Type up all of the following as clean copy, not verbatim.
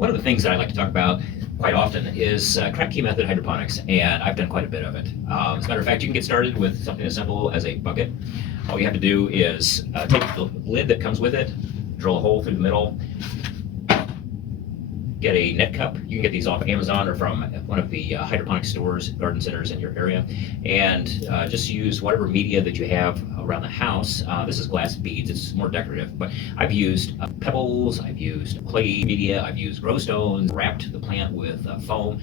One of the things that I like to talk about quite often is Kratky method hydroponics, and I've done quite a bit of it. As a matter of fact, you can get started with something as simple as a bucket. All you have to do is take the lid that comes with it, drill a hole through the middle, get a net cup. You can get these off Amazon or from one of the hydroponic stores, garden centers in your area, and just use whatever media that you have around the house. This is glass beads, it's more decorative, but I've used pebbles, I've used clay media, I've used grow stones, wrapped the plant with foam.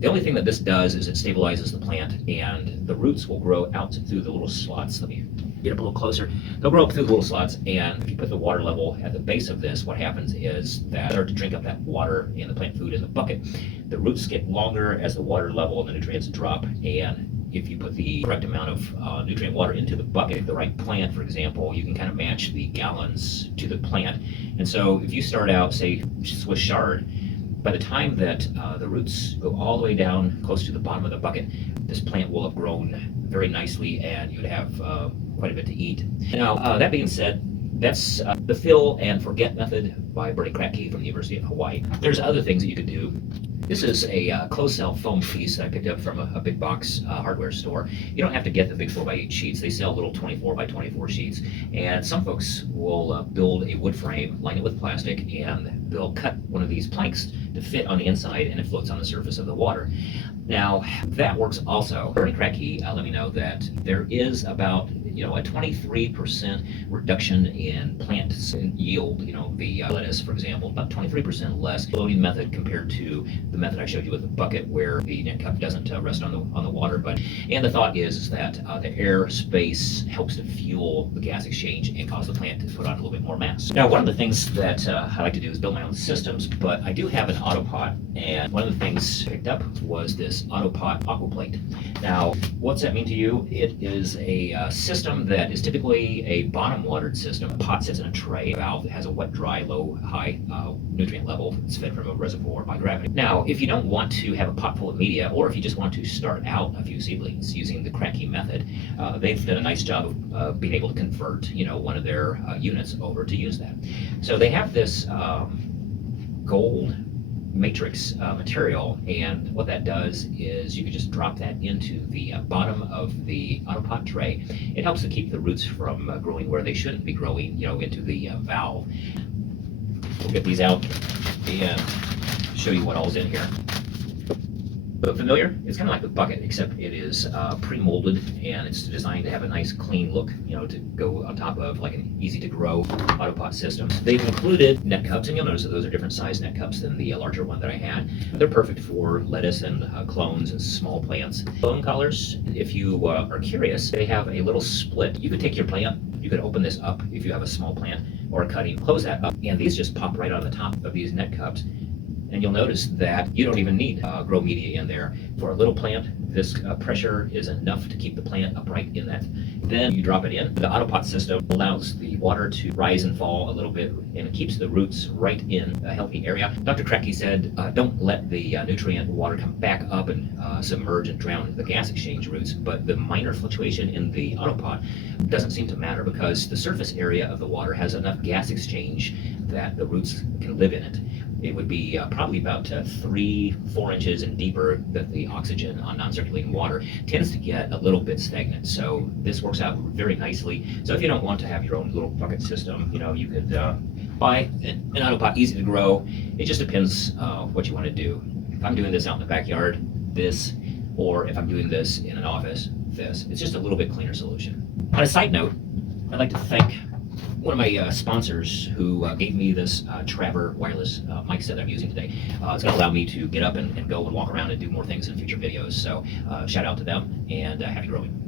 The only thing that this does is it stabilizes the plant, and the roots will grow out through the little slots. Let me get up a little closer. They'll grow up through the little slots, and if you put the water level at the base of this, what happens is that start to drink up that water and the plant food in the bucket. The roots get longer as the water level and the nutrients drop, and if you put the correct amount of nutrient water into the bucket, the right plant, for example, you can kind of match the gallons to the plant. And so if you start out, say, Swiss chard, by the time that the roots go all the way down close to the bottom of the bucket, this plant will have grown very nicely, and you would have quite a bit to eat. Now, that being said, that's the fill and forget method by Bernie Kratky from the University of Hawaii. There's other things that you could do. This is a closed cell foam piece that I picked up from a big box hardware store. You don't have to get the big 4x8 sheets. They sell little 24x24 sheets. And some folks will build a wood frame, line it with plastic, and they'll cut one of these planks to fit on the inside, and it floats on the surface of the water. Now, that works also. Bernie Kratky let me know that there is about a 23% reduction in plant yield. The lettuce, for example, about 23% less loading method compared to the method I showed you with the bucket, where the net cup doesn't rest on the water. And the thought is that the air space helps to fuel the gas exchange and cause the plant to put on a little bit more mass. Now, one of the things that I like to do is build my own systems, but I do have an AutoPot, and one of the things picked up was this AutoPot Aqua Plate. Now, what's that mean to you? It is a system that is typically a bottom watered system. A pot sits in a tray. A valve that has a wet, dry, low, high nutrient level. It's fed from a reservoir by gravity. Now, if you don't want to have a pot full of media, or if you just want to start out a few seedlings using the Kratky method, they've done a nice job of being able to convert one of their units over to use that. So they have this gold matrix material, and what that does is you can just drop that into the bottom of the AutoPot tray. It helps to keep the roots from growing where they shouldn't be growing, into the valve. We'll get these out and show you what all's in here. So familiar? It's kind of like the bucket, except it is pre-molded, and it's designed to have a nice clean look, to go on top of like an easy-to-grow AutoPot system. They've included net cups, and you'll notice that those are different size net cups than the larger one that I had. They're perfect for lettuce and clones and small plants. Bone collars, if you are curious, they have a little split. You could take your plant, you could open this up if you have a small plant or a cutting, close that up, and these just pop right on the top of these net cups. And you'll notice that you don't even need grow media in there. For a little plant, this pressure is enough to keep the plant upright in that. Then you drop it in. The AutoPot system allows the water to rise and fall a little bit, and it keeps the roots right in a healthy area. Dr. Kratky said, don't let the nutrient water come back up and submerge and drown the gas exchange roots, but the minor fluctuation in the AutoPot doesn't seem to matter, because the surface area of the water has enough gas exchange that the roots can live in it. It would be probably about 3-4 inches and deeper that the oxygen on non-circulating water tends to get a little bit stagnant. So this works out very nicely. So if you don't want to have your own little bucket system, you could buy an AutoPot, easy to grow. It just depends what you want to do. If I'm doing this out in the backyard, this, or if I'm doing this in an office, this. It's just a little bit cleaner solution. On a side note, I'd like to thank one of my sponsors who gave me this Traver wireless mic set that I'm using today. It's going to allow me to get up and go and walk around and do more things in future videos. So shout out to them, and happy growing.